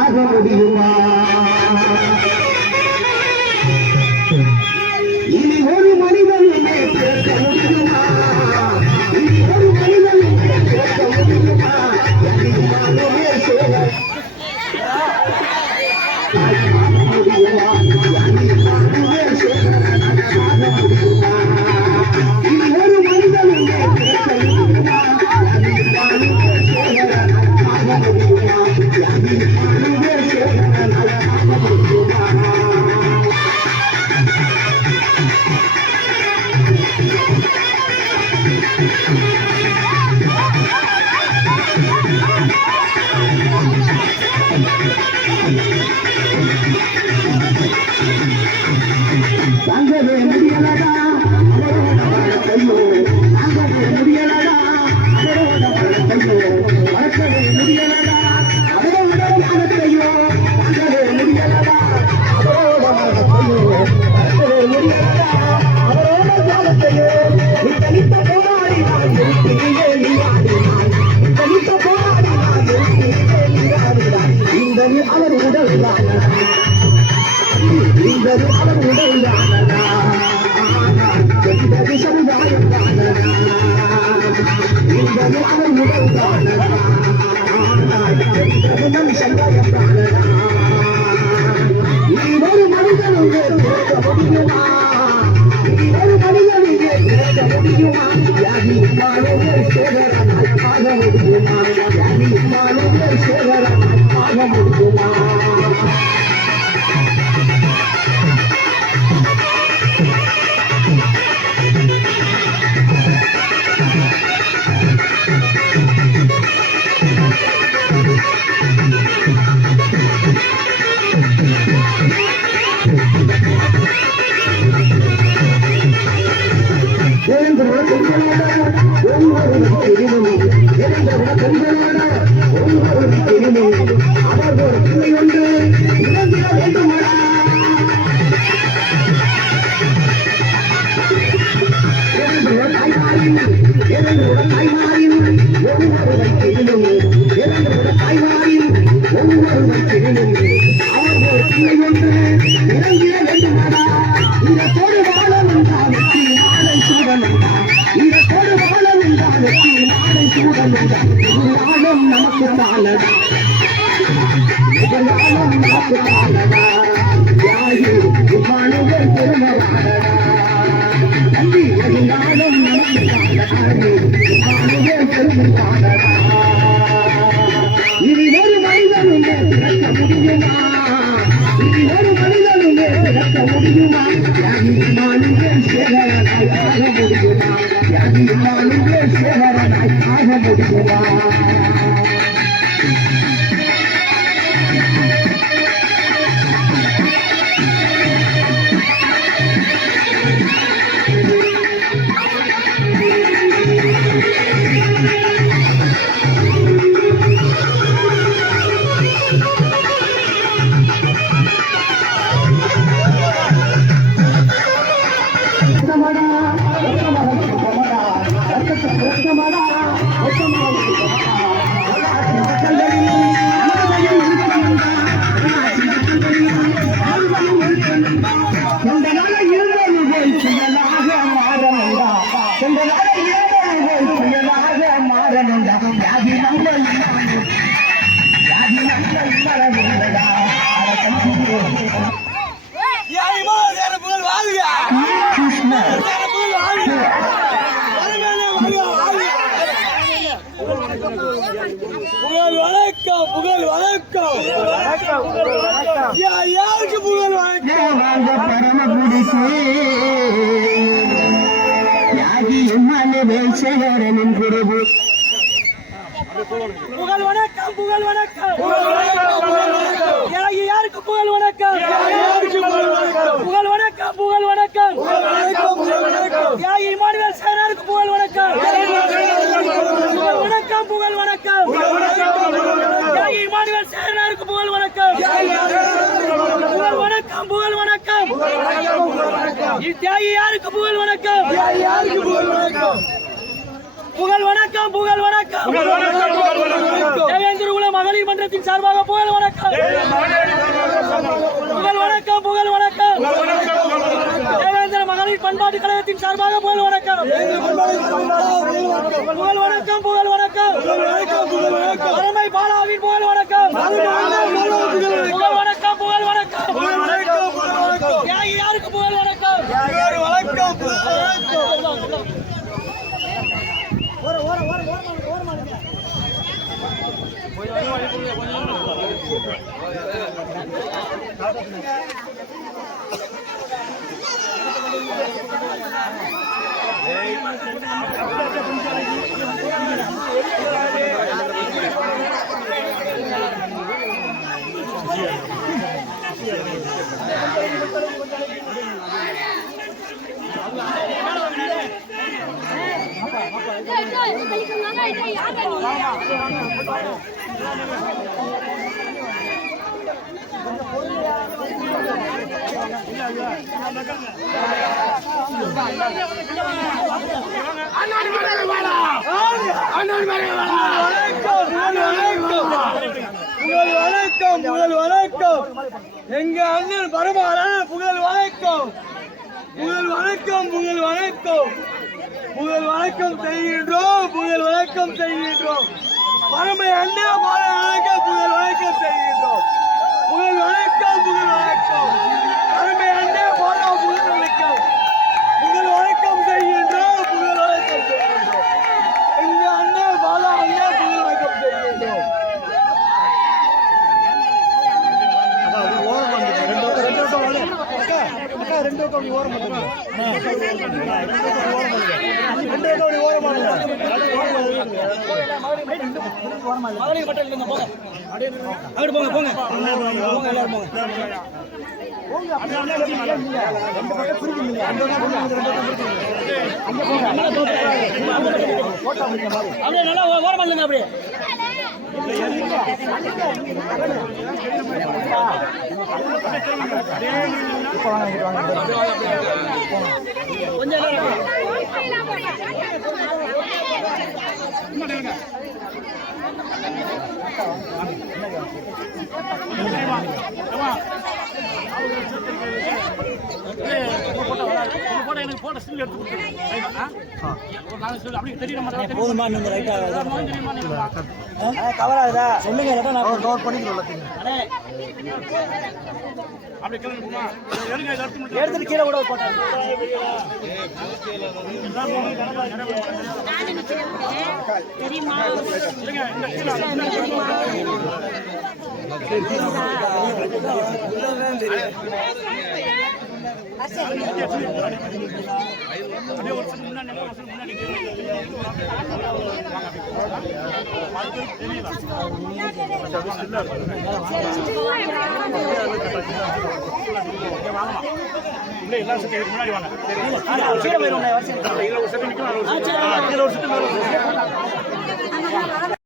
ஆக முடியுமா? இனி ஒரு மனிதன் கேட்க முடியுமா? இனி ஒரு மனிதன் கேட்க முடியுமா? தாங்கவே முடியலடா கையோ, தாங்கவே முடியலடா அவரோட கையோ, மறக்கவே முடியலடா அவரோட ஞானத்தையோ, தாங்கவே முடியலடா அவரோட கையோ, மறக்கவே முடியலடா அவரோட ஞானத்தையோ. நீ தனித்த போராடி நான் இருக்கிறீங்க நீராடினான், நீ தனித்த போராடி நான் இருக்கிறீங்க நீராடினான். இந்த அவர் உடல் அவர் உடல் சமுதாயம் அவர் உடல் சமுதாயம் ஒரு மனிதனும் கேட்க முடியுமா? ஒரு மனிதனும் கேட்க முடியுமா? யாகி மாணவ சேகரனாய் ஆக முடியுமா? யாகி மாணவ சேகரனாய் ஆக முடியுமா? நமக்கு தானடா நமக்கு தானடா யாரு மாணவர் பெருமராடா தம்பி எதிர்காலம் நமக்கு தானடாரு மாணவர் பெருமராடா. இனி ஒரு மனிதனும் பிறக்க முடியுமா? இனி ஒரு மனிதனும் பிறக்க முடியுமா? யாரு மாணவர் சேகரனாய் ஆக முடியுமா? யாரு மாணவர் சேகரனாய் ஆக முடியுமா? புகழ் வணக்கம் புகழ் வணக்கம். யாருக்கு புகழ் வணக்கம்? வாங்க பரமகுடிக்கு யாகி எம்மானுவேல் சேகரனின் குருவு. புகழ் வணக்கம், புகழ் வணக்கம், யாருக்கு புகழ் வணக்கம்? புகழ் வணக்கம், புகழ் வணக்கம், யாகி இமானுவேல் சேகரனுக்கு புகழ் வணக்கம். புகழ் வணக்கம், புகழ் வணக்கம், யாகி இமானுவேல் சேகரனுக்கு புகழ் வணக்கம். புகழ் வணக்கம், புகழ் வணக்கம், தியாகி யாருக்கு புகழ் வணக்கம்? புகழ் வணக்கம், புகழ் வணக்கம், தேவேந்திர குல மகளிர் மன்றத்தின் சார்பாக புகழ் வணக்கம். புகழ் வணக்கம், புகழ் வணக்கம், தேவேந்திர மகளிர் பண்பாட்டு கழகத்தின் சார்பாக புகழ் வணக்கம். புகழ் வணக்கம், புகழ் வணக்கம், அருமை பாலாவின் புகழ் வணக்கம். புகழ் வணக்கம், புகழ் வணக்கம், தியாகி யாருக்கு புகழ் வணக்கம்? புகழ் வணக்கம், எங்க அண்ணன் பரமாறன் புகழ் வணக்கம். புகழ் வணக்கம், புகழ் வணக்கம், புகழ் வணக்கம் செய்கின்றோம், புகழ் வணக்கம் செய்கின்றோம். பரமை அண்ணா பாலக புகழ் வணக்கம் செய்கின்றோம். புகழ் வணக்கம், புகழ் வணக்கம், பரமை அண்ணா பாலா புகழ் வணக்கம். புகழ் வணக்கம் செய்கின்றோம், புகழ் வணக்கம் செய்கின்றோம். எங்க அண்ணா பாலா அண்ணா புகழ் வணக்கம் செய்கின்றோம். போதுமா நீங்க ரைட்டா கவர் ஆகுதா சொல்லுங்க, நான் கவர் பண்ணிக்கிறோம். எடுத்துட்டு கீழே கூட போட்டாங்க. எல்லா செட்டு முன்னாடி வாங்க.